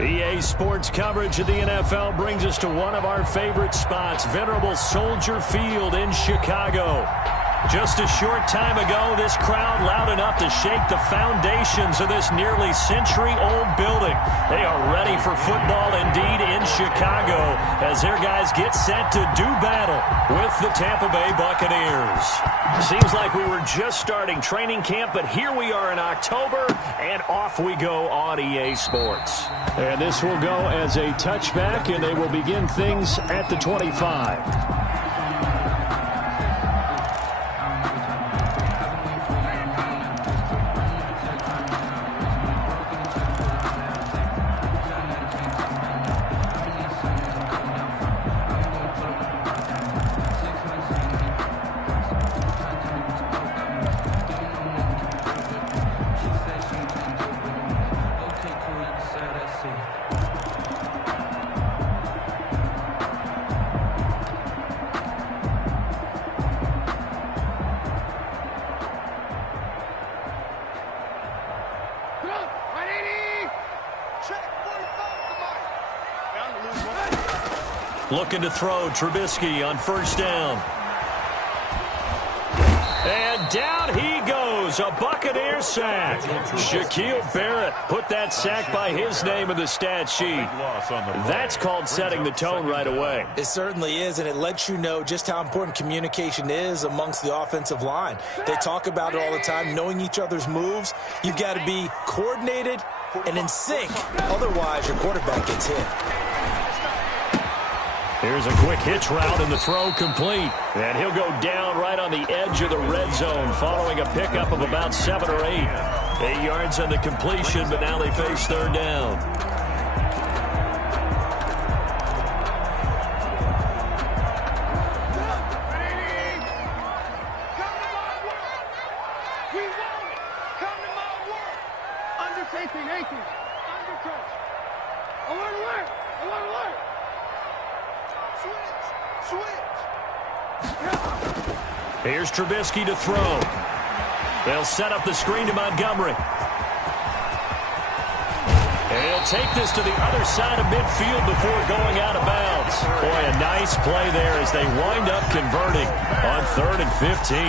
EA Sports coverage of the NFL brings us to one of our favorite spots, venerable Soldier Field in Chicago. Just a short time ago, this crowd loud enough to shake the foundations of this nearly century-old building. They are ready for football indeed in Chicago as their guys get set to do battle with the Tampa Bay Buccaneers. Seems like we were just starting training camp, but here we are in October, and off we go on EA Sports. And this will go as a touchback, and they will begin things at the 25. Looking to throw, Trubisky on first down. And down he goes, a Buccaneer sack. Shaquille Barrett put that sack by his name in the stat sheet. That's called setting the tone right away. It certainly is, and it lets you know just how important communication is amongst the offensive line. They talk about it all the time, knowing each other's moves. You've got to be coordinated and in sync. Otherwise, your quarterback gets hit. Here's a quick hitch route, and the throw complete. And he'll go down right on the edge of the red zone following a pickup of about 7 or 8. 8 yards on the completion, but now they face third down. Here's Trubisky to throw. They'll set up the screen to Montgomery. And he'll take this to the other side of midfield before going out of bounds. Boy, a nice play there as they wind up converting on 3rd and 15.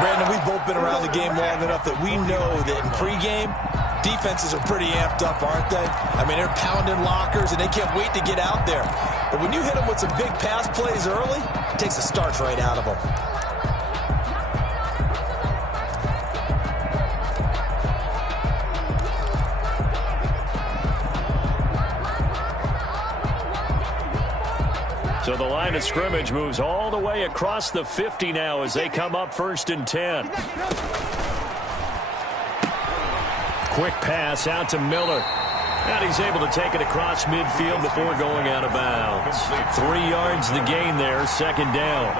Brandon, we've both been around the game long enough that we know that in pregame, defenses are pretty amped up, aren't they? I mean, they're pounding lockers, and they can't wait to get out there. But when you hit them with some big pass plays early, it takes the starch right out of them. So the line of scrimmage moves all the way across the 50 now as they come up 1st and 10. Quick pass out to Miller. And he's able to take it across midfield before going out of bounds. 3 yards the gain there, 2nd down.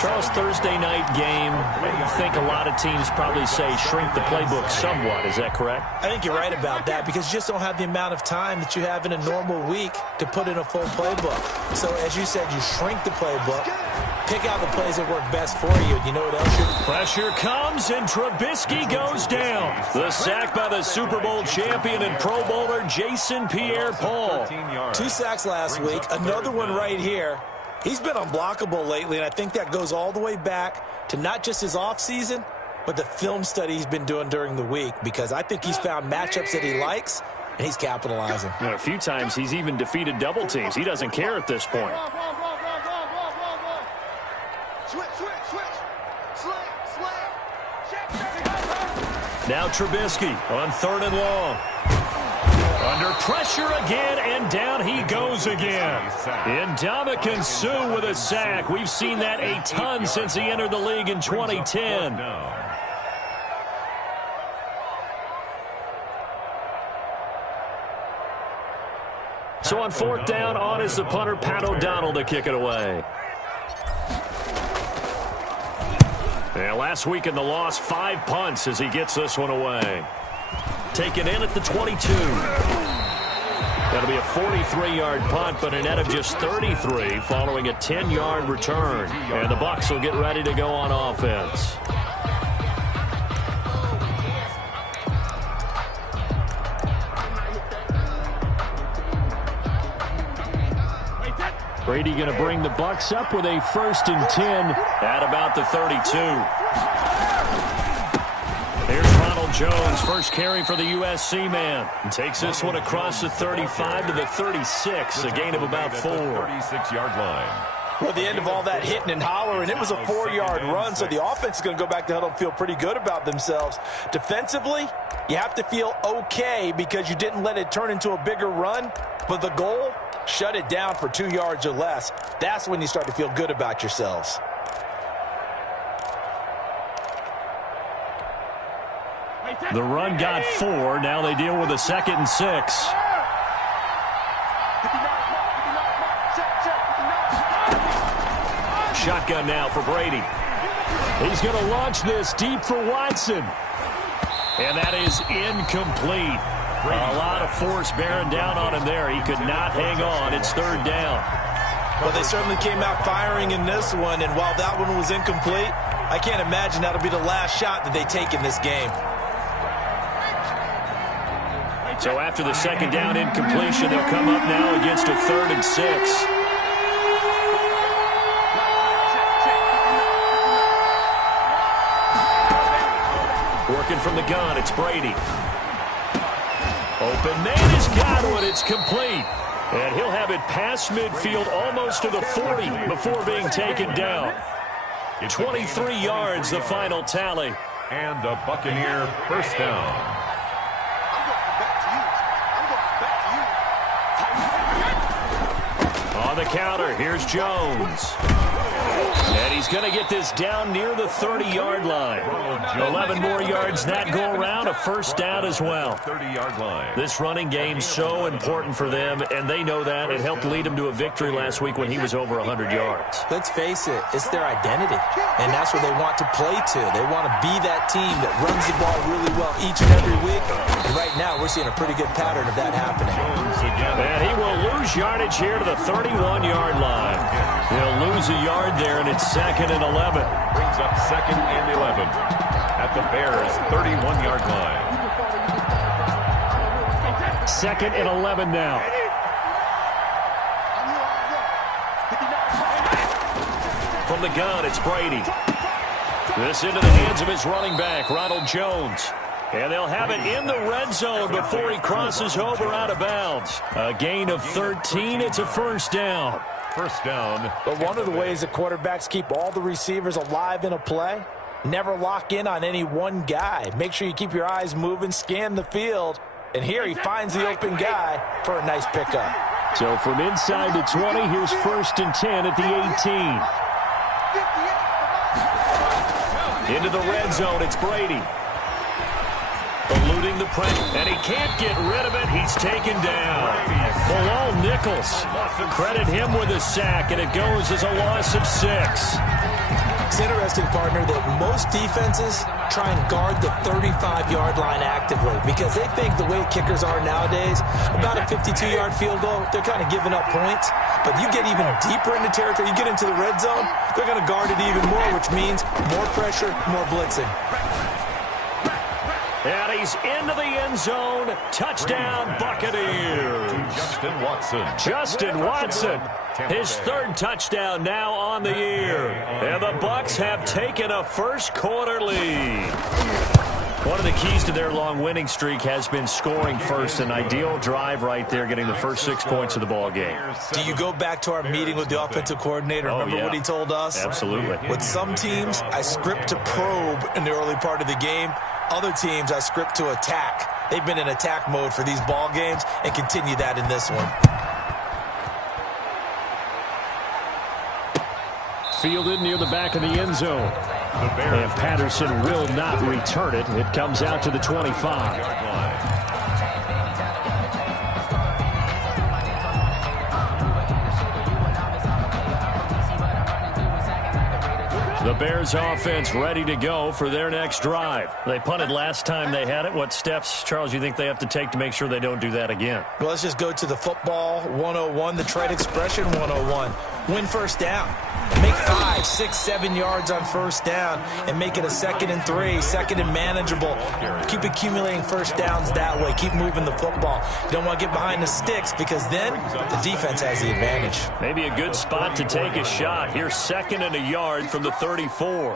Charles, Thursday night game, I think a lot of teams probably say shrink the playbook somewhat. Is that correct? I think you're right about that because you just don't have the amount of time that you have in a normal week to put in a full playbook. So, as you said, you shrink the playbook, pick out the plays that work best for you. You know what else? Pressure comes, and Trubisky goes down. The sack by the Super Bowl champion and Pro Bowler Jason Pierre-Paul. 2 sacks last week, another one right here. He's been unblockable lately, and I think that goes all the way back to not just his offseason, but the film study he's been doing during the week, because I think he's found matchups that he likes, and he's capitalizing. And a few times he's even defeated double teams. He doesn't care at this point. Now Trubisky on 3rd and long. Under pressure again, and down he goes again. Ndamukong Suh with a sack. We've seen that a ton since he entered the league in 2010. So on 4th down, on is the punter, Pat O'Donnell, to kick it away. And last week in the loss, 5 punts as he gets this one away. Taken in at the 22. That'll be a 43-yard punt, but a net of just 33 following a 10-yard return. And the Bucs will get ready to go on offense. Brady going to bring the Bucs up with a 1st and 10 at about the 32. Here's Ronald Jones, first carry for the USC man. And takes this one across the 35 to the 36, a gain of about 4. 36-yard line. Well, the end of all that hitting and hollering, it was a 4-yard run, so the offense is going to go back to huddle and feel pretty good about themselves. Defensively, you have to feel okay because you didn't let it turn into a bigger run, but the goal, shut it down for 2 yards or less. That's when you start to feel good about yourselves. The run got 4. Now they deal with a 2nd and 6. Shotgun now for Brady. He's going to launch this deep for Watson. And that is incomplete. A lot of force bearing down on him there. He could not hang on. It's 3rd down. Well, they certainly came out firing in this one, and while that one was incomplete, I can't imagine that'll be the last shot that they take in this game. So after the 2nd down incompletion, they'll come up now against a 3rd and 6. Working from the gun, it's Brady. Open man has got one. It's complete. And he'll have it past midfield almost to the 40 before being taken down. 23 yards, the final tally. And a Buccaneer first down. On the counter, here's Jones. And he's going to get this down near the 30-yard line. 11 more yards that go around, a first down as well. 30-yard line. This running game so important for them, and they know that. It helped lead them to a victory last week when he was over 100 yards. Let's face it, it's their identity, and that's what they want to play to. They want to be that team that runs the ball really well each and every week. And right now, we're seeing a pretty good pattern of that happening. And he will lose yardage here to the 31-yard line. He'll lose a yard there, and it's 2nd and 11. Brings up 2nd and 11 at the Bears' 31-yard line. 2nd and 11 now. From the gun, it's Brady. This into the hands of his running back, Ronald Jones. And they'll have it in the red zone before he crosses over out of bounds. A gain of 13. It's a first down. First down. But one of the ways that quarterbacks keep all the receivers alive in a play, never lock in on any one guy. Make sure you keep your eyes moving, scan the field. And here he finds the open guy for a nice pickup. So from inside the 20, here's 1st and 10 at the 18. Into the red zone, it's Brady. Eluding the pressure, and he can't get rid of it. He's taken down. Bilal Nichols. Credit him with a sack, and it goes as a loss of 6. It's interesting, partner, that most defenses try and guard the 35-yard line actively because they think the way kickers are nowadays, about a 52-yard field goal, they're kind of giving up points. But you get even deeper into territory, you get into the red zone, they're going to guard it even more, which means more pressure, more blitzing. And he's into the end zone. Touchdown, Buccaneers. Justin Watson. Justin Watson, his 3rd touchdown now on the year. And the Bucs have taken a first-quarter lead. One of the keys to their long winning streak has been scoring first. An ideal drive right there, getting the first 6 points of the ball game. Do you go back to our meeting with the offensive coordinator? Remember what he told us? Absolutely. With some teams, I script to probe in the early part of the game. Other teams, I script to attack. They've been in attack mode for these ball games and continue that in this one. Fielded near the back of the end zone. And Patterson will not return it. It comes out to the 25. The Bears offense ready to go for their next drive. They punted last time they had it. What steps, Charles, you think they have to take to make sure they don't do that again? Well, let's just go to the football 101, the trade expression 101. win first down. Make 5, 6, 7 yards on first down and make it a 2nd and 3, 2nd and manageable. Keep accumulating first downs that way. Keep moving the football. You don't want to get behind the sticks because then the defense has the advantage. Maybe a good spot to take a shot. Here's 2nd and a yard from the 34.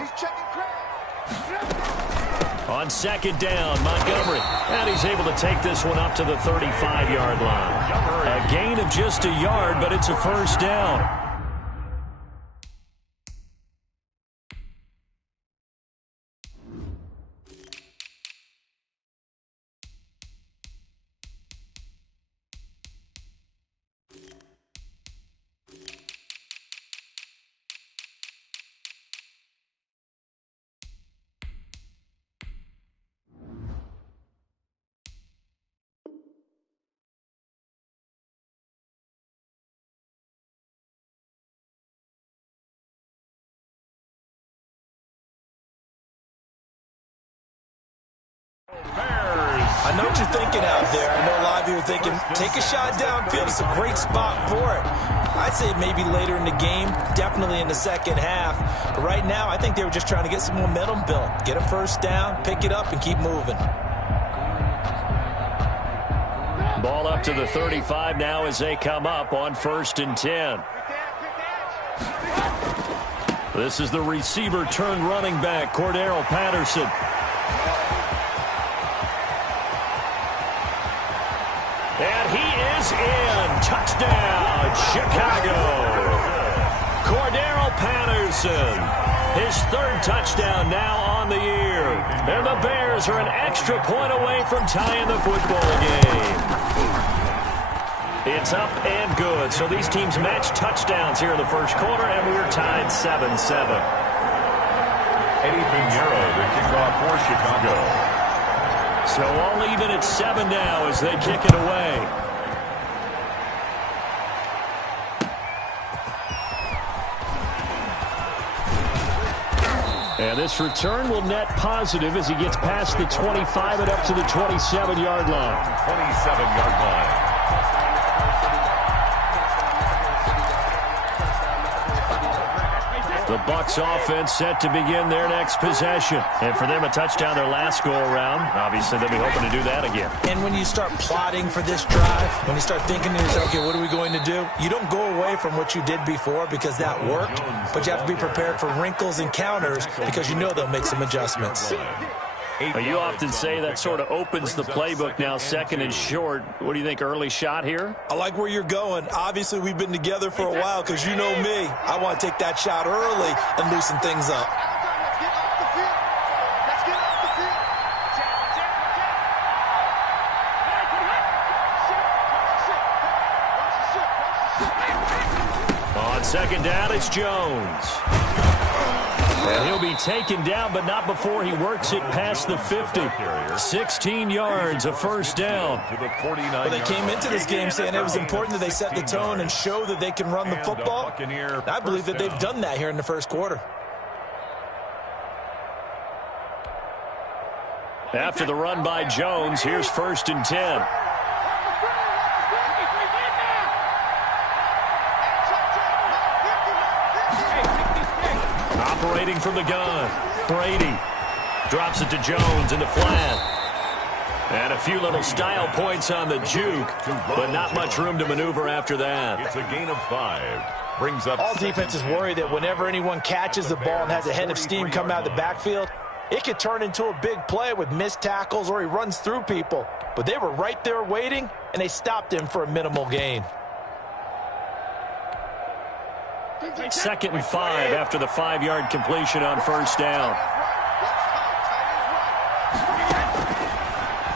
On 2nd down, Montgomery. And he's able to take this one up to the 35-yard line. A gain of just a yard, but it's a first down. I know what you're thinking out there. I know a lot of you are thinking, take a shot downfield. It's a great spot for it. I'd say maybe later in the game, definitely in the second half. But right now, I think they were just trying to get some momentum built. Get a first down, pick it up, and keep moving. Ball up to the 35 now as they come up on 1st and 10. This is the receiver turned running back, Cordero Patterson. And he is in. Touchdown, Chicago. Cordero Patterson. His 3rd touchdown now on the year. And the Bears are an extra point away from tying the football game. It's up and good. So these teams match touchdowns here in the first quarter, and we're tied 7-7. Eddie Pinheiro, the kickoff for Chicago. So all even at 7 now as they kick it away. And this return will net positive as he gets past the 25 and up to the 27-yard line. 27-yard line. The Bucs offense set to begin their next possession. And for them, a touchdown their last go-around. Obviously, they'll be hoping to do that again. And when you start plotting for this drive, when you start thinking to yourself, okay, what are we going to do? You don't go away from what you did before because that worked, but you have to be prepared for wrinkles and counters because you know they'll make some adjustments. You often say that sort of opens the playbook now, 2nd and short. What do you think, early shot here? I like where you're going. Obviously, we've been together for a while because you know me. I want to take that shot early and loosen things up. On 2nd down, it's Jones. And he'll be taken down, but not before he works it past the 50. 16 yards, a first down. Well, they came into this game saying it was important that they set the tone and show that they can run the football. I believe that they've done that here in the first quarter. After the run by Jones, here's 1st and 10. Operating from the gun, Brady drops it to Jones in the flat. And a few little style points on the juke, but not much room to maneuver after that. It's a gain of 5. Brings up all defenses worry that whenever anyone catches the ball and has a head of steam come out of the backfield, it could turn into a big play with missed tackles or he runs through people. But they were right there waiting, and they stopped him for a minimal gain. 2nd and 5 after the 5-yard completion on first down.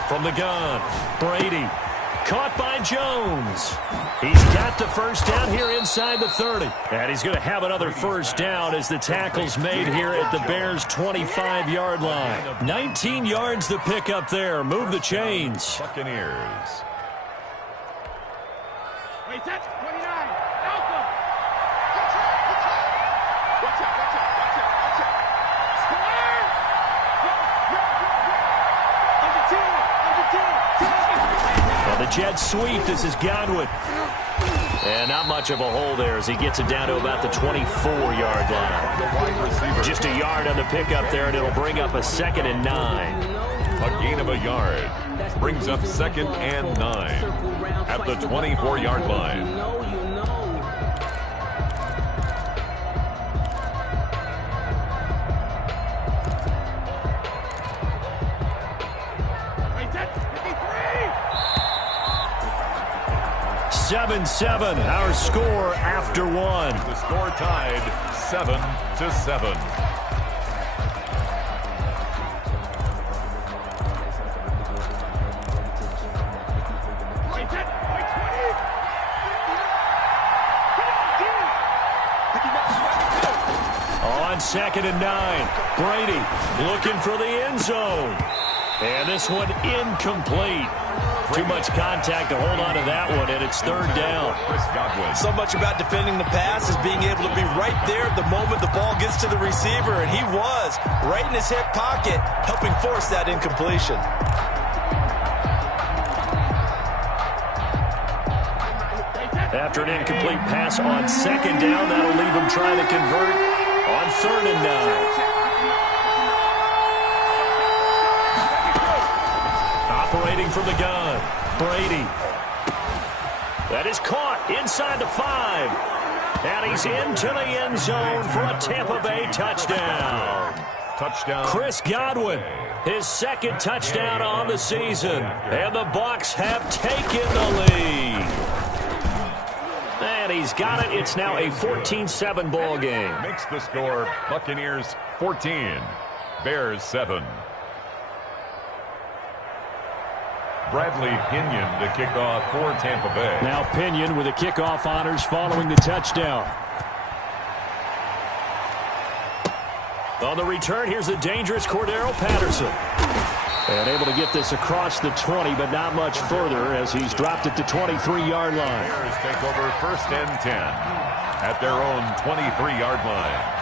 From the gun, Brady. Caught by Jones. He's got the first down here inside the 30. And he's going to have another first down as the tackle's made here at the Bears' 25-yard line. 19 yards to pick up there. Move the chains. Buccaneers. Wait, that's 29. Alpha. The jet sweep. This is Godwin. And not much of a hole there as he gets it down to about the 24-yard line. Just a yard on the pickup there, and it'll bring up a 2nd and 9. A gain of a yard brings up 2nd and 9 at the 24-yard line. Seven, our score after one. The score tied 7-7. On 2nd and 9, Brady looking for the end zone. And this one incomplete. Too much contact to hold on to that one, and it's 3rd down. So much about defending the pass is being able to be right there the moment the ball gets to the receiver, and he was right in his hip pocket, helping force that incompletion. After an incomplete pass on 2nd down, that'll leave him trying to convert on 3rd and 9. Operating from the gun, Brady. That is caught inside the 5. And he's into the end zone for a Tampa Bay touchdown. Chris Godwin, his 2nd touchdown on the season. And the Bucs have taken the lead. And he's got it. It's now a 14-7 ball game. Makes the score Buccaneers 14, Bears 7. Bradley Pinion to kick off for Tampa Bay. Now Pinion with the kickoff honors following the touchdown. On the return, here's the dangerous Cordero Patterson. And able to get this across the 20, but not much further as he's dropped it to 23-yard line. Bears take over 1st and 10 at their own 23-yard line.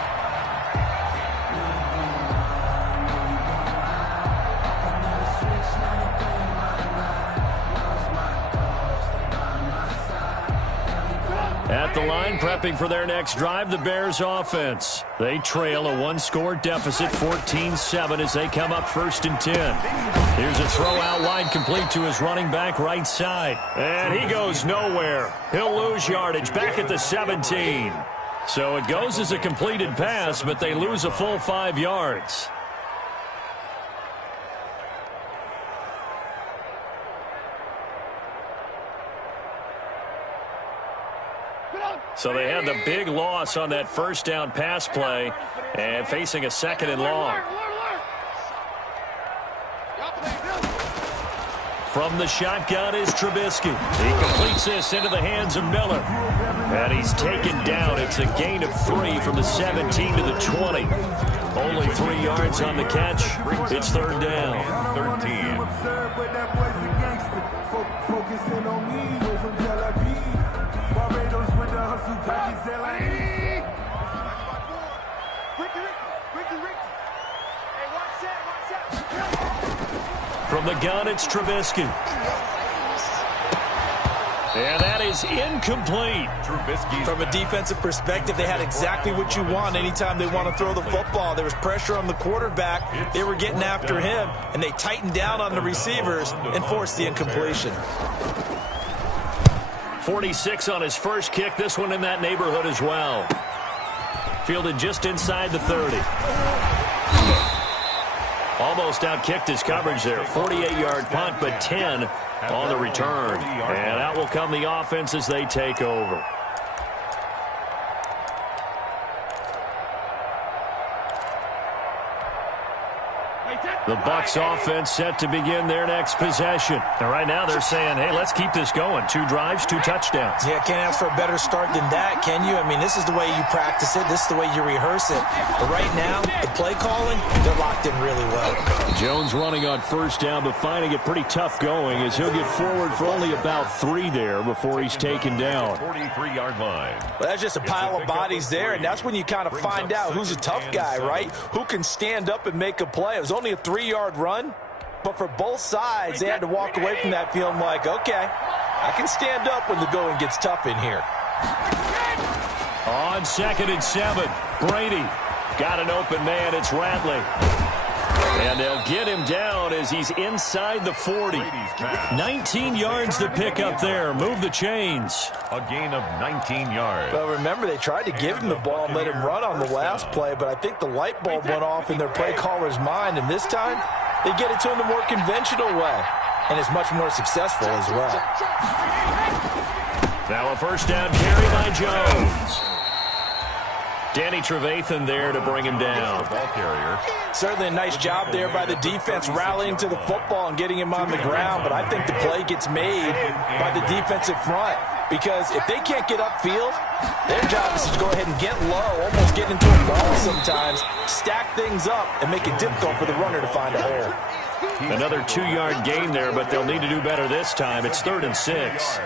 At the line, prepping for their next drive, the Bears offense. They trail a 1-score deficit, 14-7, as they come up 1st and 10. Here's a throw out wide, complete to his running back right side. And he goes nowhere. He'll lose yardage back at the 17. So it goes as a completed pass, but they lose a full 5 yards. So they had the big loss on that 1st down pass play and facing a 2nd and long. From the shotgun is Trubisky. He completes this into the hands of Miller. And he's taken down. It's a gain of 3 from the 17 to the 20. Only 3 yards on the catch. It's 3rd down. 13. From the gun, it's Trubisky. And that is incomplete. From a defensive perspective, they had exactly what you want anytime they want to throw the football. There was pressure on the quarterback. They were getting after him, and they tightened down on the receivers and forced the incompletion. 46 on his first kick. This one in that neighborhood as well. Fielded just inside the 30. Almost outkicked his coverage there. 48-yard punt, but 10 on the return. And out will come the offense as they take over. The Bucs offense set to begin their next possession. And right now they're saying, hey, let's keep this going. 2 drives, 2 touchdowns. Yeah, can't ask for a better start than that, can you? I mean, this is the way you practice it. This is the way you rehearse it. But right now, the play calling, they're locked in really well. Jones running on 1st down, but finding it pretty tough going as he'll get forward for only about 3 there before he's taken down. 43-yard line. Well, that's just a pile of bodies there, and that's when you kind of find out who's a tough guy, right? Who can stand up and make a play. It was only a 3-yard run, but for both sides, they had to walk away from that feeling like, okay, I can stand up when the going gets tough in here. On 2nd and 7, Brady got an open man. It's Ratley. And they'll get him down as he's inside the 40. 19 yards to pick up there. Move the chains. A gain of 19 yards. Well, remember, they tried to give him the ball and let him run on the last play, but I think the light bulb went off in their play caller's mind, and this time they get it to him the more conventional way, and it's much more successful as well. Now a first down carry by Jones. Danny Trevathan there to bring him down. Ball carrier. Certainly a nice job there by the defense rallying to the football and getting him on the ground, but I think the play gets made by the defensive front, because if they can't get upfield, their job is to go ahead and get low, almost get into a ball sometimes, stack things up, and make it difficult for the runner to find a hole. Another 2-yard gain there, but they'll need to do better this time. It's 3rd and 6.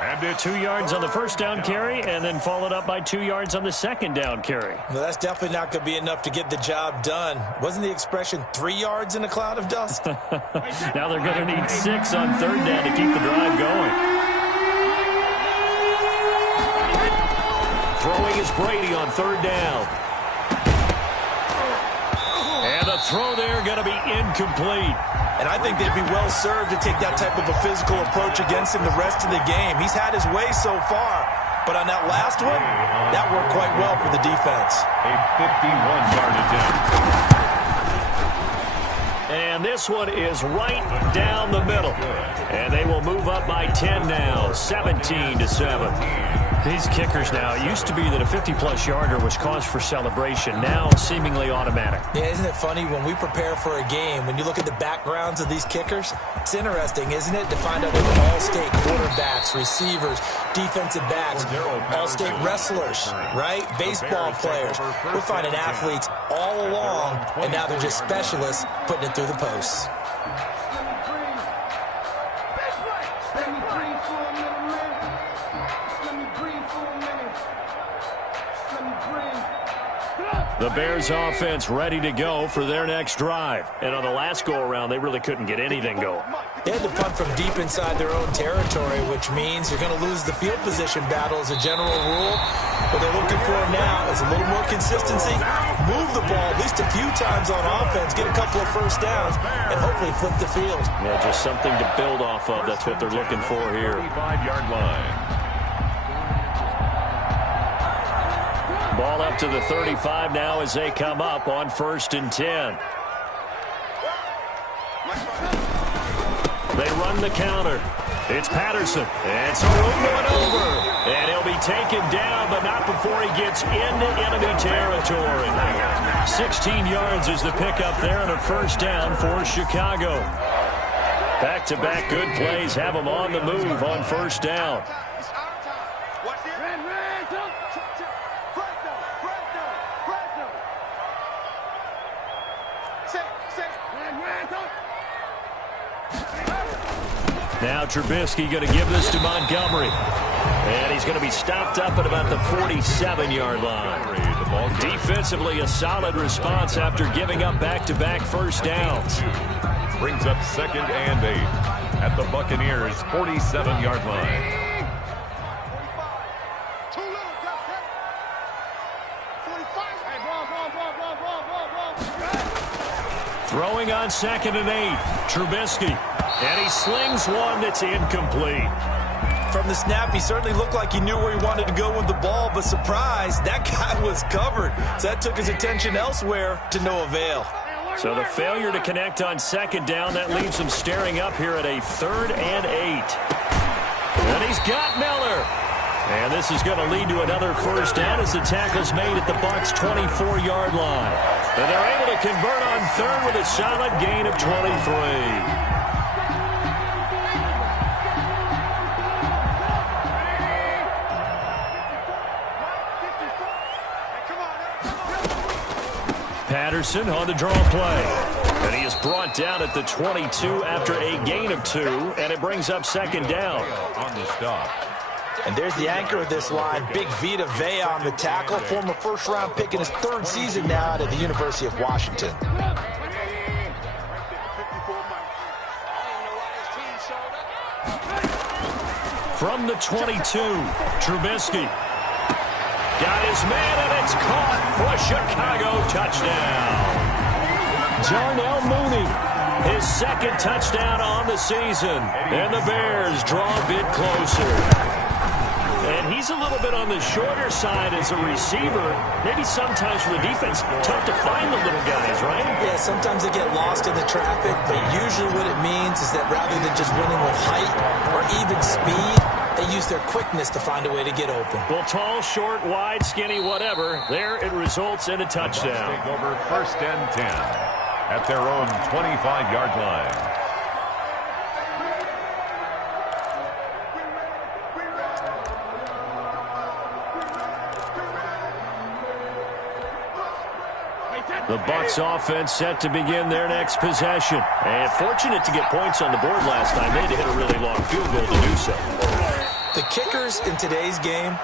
And 2 yards on the first down carry, and then followed up by 2 yards on the second down carry. Well, that's definitely not going to be enough to get the job done. Wasn't the expression 3 yards in a cloud of dust? Now they're going to need 6 on 3rd down to keep the drive going. Throwing is Brady on 3rd down. And the throw there going to be incomplete. And I think they'd be well served to take that type of a physical approach against him the rest of the game. He's had his way so far, but on that last one, that worked quite well for the defense. A 51-yard attempt. And this one is right down the middle. And they will move up by 10 now, 17-7. These kickers now, it used to be that a 50-plus yarder was cause for celebration. Now seemingly automatic. Yeah, isn't it funny when we prepare for a game, when you look at the backgrounds of these kickers? It's interesting, isn't it, to find out they were all-state quarterbacks, receivers, defensive backs, all-state wrestlers, right? Baseball players. We're finding athletes all along, and now they're just specialists putting it through the posts. The Bears offense ready to go for their next drive. And on the last go-around, they really couldn't get anything going. They had to punt from deep inside their own territory, which means you're going to lose the field position battle as a general rule. What they're looking for now is a little more consistency, move the ball at least a few times on offense, get a couple of first downs, and hopefully flip the field. Yeah, just something to build off of. That's what they're looking for here. 35-yard line. Ball up to the 35 now as they come up on 1st and 10. They run the counter. It's Patterson. And some room going over. And he'll be taken down, but not before he gets into enemy territory. 16 yards is the pickup there and a first down for Chicago. Back-to-back good plays have them on the move on 1st down. Now Trubisky going to give this to Montgomery. And he's going to be stopped up at about the 47-yard line. Defensively, a solid response after giving up back-to-back first downs. Brings up 2nd and 8 at the Buccaneers' 47-yard line. Throwing on 2nd and 8, Trubisky. And he slings one that's incomplete. From the snap, he certainly looked like he knew where he wanted to go with the ball, but surprise, that guy was covered. So that took his attention elsewhere to no avail. So the failure to connect on 2nd down, that leaves him staring up here at a 3rd and 8. And he's got Miller. And this is going to lead to another first down as the tackle's made at the Bucs' 24-yard line. And they're able to convert on 3rd with a solid gain of 23. Patterson on the draw play. And he is brought down at the 22 after a gain of 2, and it brings up 2nd down. On the stop. And there's the anchor of this line, Big Vita Vea on the tackle, former first-round pick in his 3rd season now out of the University of Washington. From the 22, Trubisky. Got his man, and it's caught for a Chicago touchdown. Darnell Mooney, his second touchdown on the season. And the Bears draw a bit closer. And he's a little bit on the shorter side as a receiver. Maybe sometimes for the defense, tough to find the little guys, right? Yeah, sometimes they get lost in the traffic, but usually what it means is that rather than just winning with height or even speed, they use their quickness to find a way to get open. Well, tall, short, wide, skinny, whatever, there it results in a touchdown. Take over 1st and 10 at their own 25-yard line. The Bucs offense set to begin their next possession. And fortunate to get points on the board last time. They had to hit a really long field goal to do so. The kickers in today's game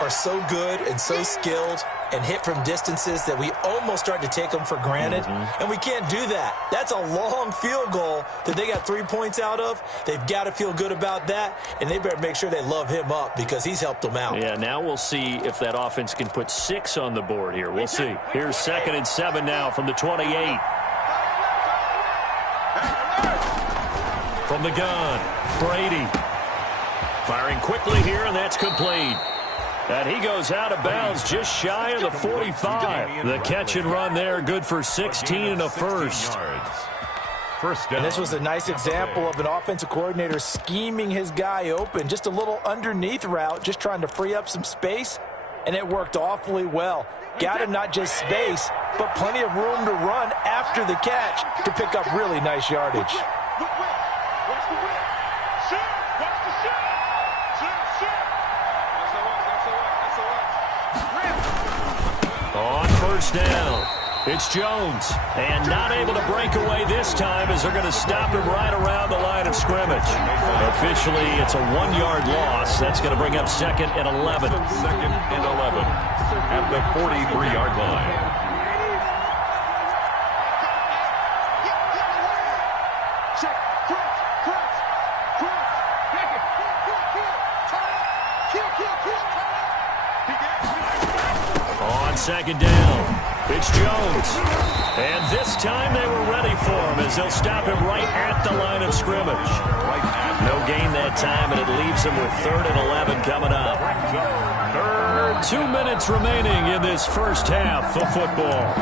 are so good and so skilled and hit from distances that we almost start to take them for granted. And we can't do that. That's a long field goal that they got 3 points out of. They've got to feel good about that, and they better make sure they love him up because he's helped them out. Yeah, now we'll see if that offense can put 6 on the board here. We'll see. Here's 2nd and 7 now from the 28. From the gun, Brady. Firing quickly here, and that's complete. And he goes out of bounds just shy of the 45. The catch and run there, good for 16 and a first. And this was a nice example of an offensive coordinator scheming his guy open. Just a little underneath route, just trying to free up some space, and it worked awfully well. Got him not just space, but plenty of room to run after the catch to pick up really nice yardage. On 1st down, it's Jones. And not able to break away this time as they're going to stop him right around the line of scrimmage. Officially, it's a 1-yard loss. That's going to bring up 2nd and 11. 2nd and 11 at the 43-yard line. On 2nd down, it's Jones. And this time they were ready for him as they'll stop him right at the line of scrimmage. No gain that time, and it leaves him with 3rd and 11 coming up. 2 minutes remaining in this first half of football.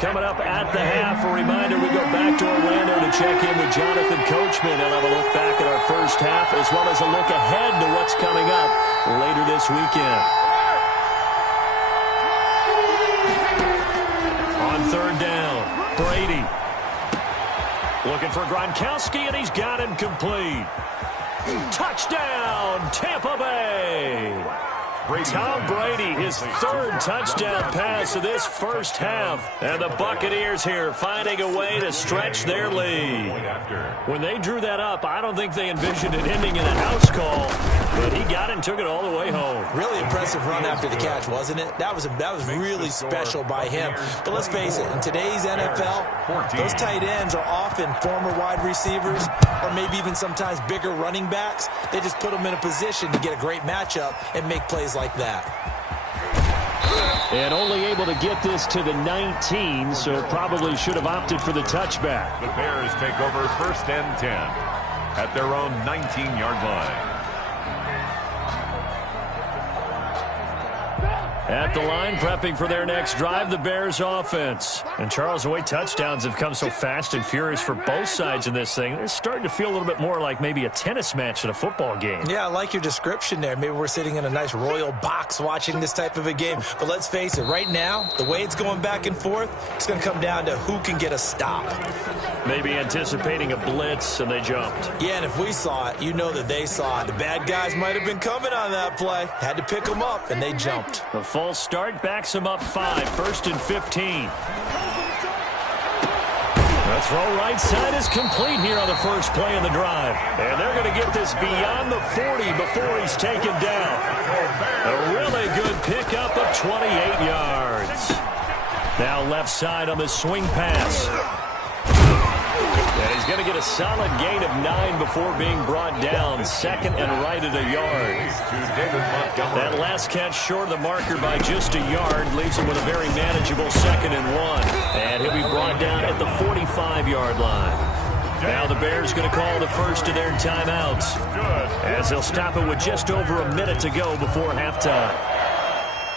Coming up at the half, a reminder, we go back to Orlando to check in with Jonathan Coachman. He'll have a look back at our first half as well as a look ahead to what's coming up later this weekend. On 3rd down, Brady. Looking for Gronkowski, and he's got him complete. Touchdown, Tampa Bay. Tom Brady, his 3rd touchdown pass of this first half. And the Buccaneers here finding a way to stretch their lead. When they drew that up, I don't think they envisioned it ending in a house call. But he got it and took it all the way home. Really impressive run after the catch, wasn't it? That was really special by him. But let's face it, in today's NFL, those tight ends are often former wide receivers or maybe even sometimes bigger running backs. They just put them in a position to get a great matchup and make plays like that. And only able to get this to the 19, so probably should have opted for the touchback. The Bears take over 1st and 10 at their own 19-yard line. At the line, prepping for their next drive, the Bears offense. And Charles, the way touchdowns have come so fast and furious for both sides in this thing, it's starting to feel a little bit more like maybe a tennis match in a football game. Yeah, I like your description there. Maybe we're sitting in a nice royal box watching this type of a game. But let's face it, right now, the way it's going back and forth, it's going to come down to who can get a stop. Maybe anticipating a blitz, and they jumped. Yeah, and if we saw it, you know that they saw it. The bad guys might have been coming on that play. Had to pick them up, and they jumped. The false start backs him up 5, 1st and 15. The throw right side is complete here on the first play of the drive. And they're going to get this beyond the 40 before he's taken down. A really good pickup of 28 yards. Now left side on the swing pass. And he's going to get a solid gain of 9 before being brought down. Second and right at a yard. That last catch short of the marker by just a yard leaves him with a very manageable 2nd and 1. And he'll be brought down at the 45-yard line. Now the Bears going to call the first of their timeouts, as they'll stop it with just over a minute to go before halftime.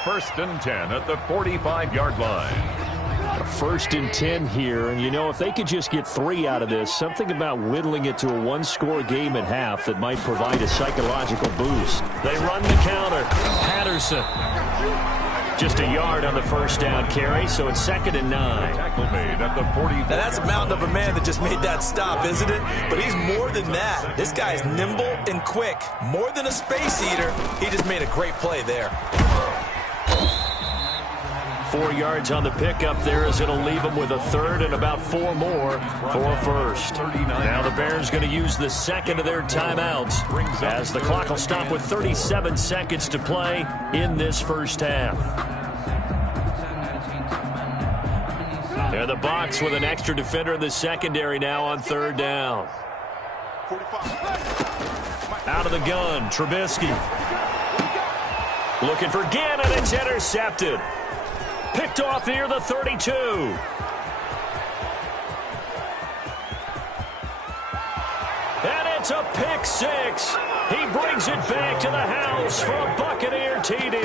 1st and 10 at the 45-yard line. A 1st and 10 here, and you know, if they could just get 3 out of this, something about whittling it to a 1-score game at half that might provide a psychological boost. They run the counter. Patterson. Just a yard on the first down carry, so it's 2nd and 9. Tackle made at the 40. Now that's a mountain of a man that just made that stop, isn't it? But he's more than that. This guy's nimble and quick. More than a space eater. He just made a great play there. 4 yards on the pickup there, as it'll leave him with a 3rd and about 4 more for a 1st. Now the Bears going to use the 2nd of their timeouts, as the clock will stop with 37 seconds to play in this first half. They're the box with an extra defender in the secondary now on 3rd down. Out of the gun, Trubisky. Looking for Gannon, it's intercepted. Picked off near the 32. And it's a pick 6. He brings it back to the house for a Buccaneer TD.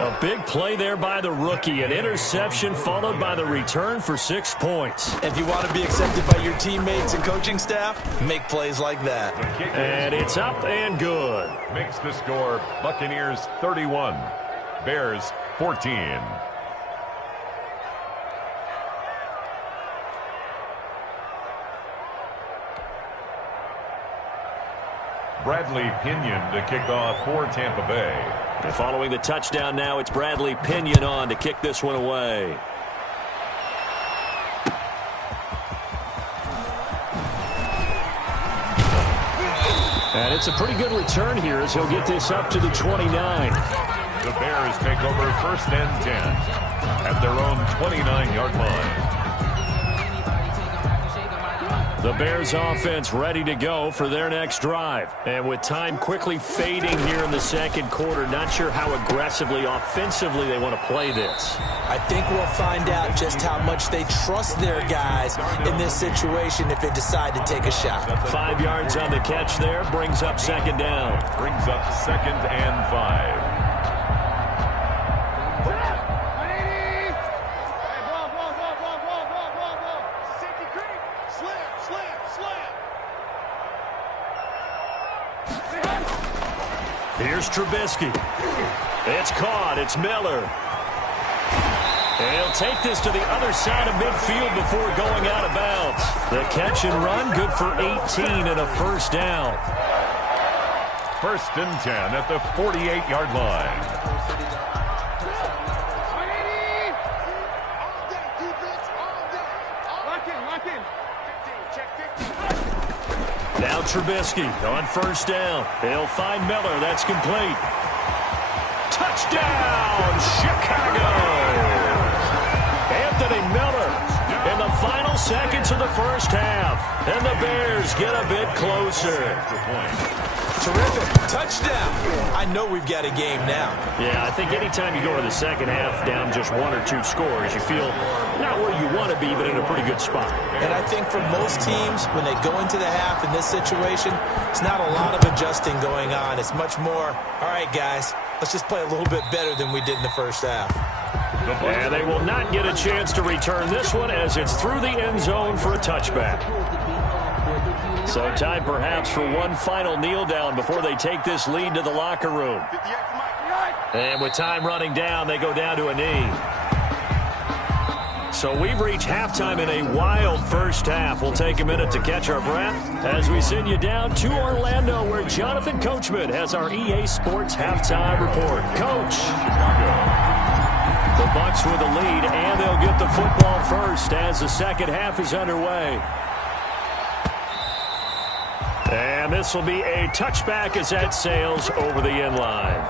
A big play there by the rookie. An interception followed by the return for 6 points. If you want to be accepted by your teammates and coaching staff, make plays like that. And it's up and good. Makes the score Buccaneers 31. Bears 14. Bradley Pinion to kick off for Tampa Bay. And following the touchdown now, it's Bradley Pinion on to kick this one away. And it's a pretty good return here, as he'll get this up to the 29. The Bears take over 1st and 10 at their own 29-yard line. The Bears offense ready to go for their next drive. And with time quickly fading here in the 2nd quarter, not sure how aggressively, offensively they want to play this. I think we'll find out just how much they trust their guys in this situation if they decide to take a shot. 5 yards on the catch there, brings up 2nd down. Brings up 2nd and 5. Here's Trubisky. It's caught. It's Miller. And he'll take this to the other side of midfield before going out of bounds. The catch and run, good for 18 and a 1st down. 1st and 10 at the 48-yard line. Now Trubisky on 1st down. He'll find Miller. That's complete. Touchdown, Chicago! Anthony Miller in the final seconds of the first half. And the Bears get a bit closer. Terrific. Touchdown. I know we've got a game now. Yeah, I think anytime you go to the second half down just 1 or 2 scores, you feel not where you want to be, but in a pretty good spot. And I think for most teams, when they go into the half in this situation, it's not a lot of adjusting going on. It's much more, all right, guys, let's just play a little bit better than we did in the first half. And they will not get a chance to return this one, as it's through the end zone for a touchback. So time perhaps for one final kneel down before they take this lead to the locker room. And with time running down, they go down to a knee. So we've reached halftime in a wild first half. We'll take a minute to catch our breath as we send you down to Orlando, where Jonathan Coachman has our EA Sports halftime report. Coach. The Bucs with the lead, and they'll get the football first as the second half is underway. And this will be a touchback as that sails over the end line.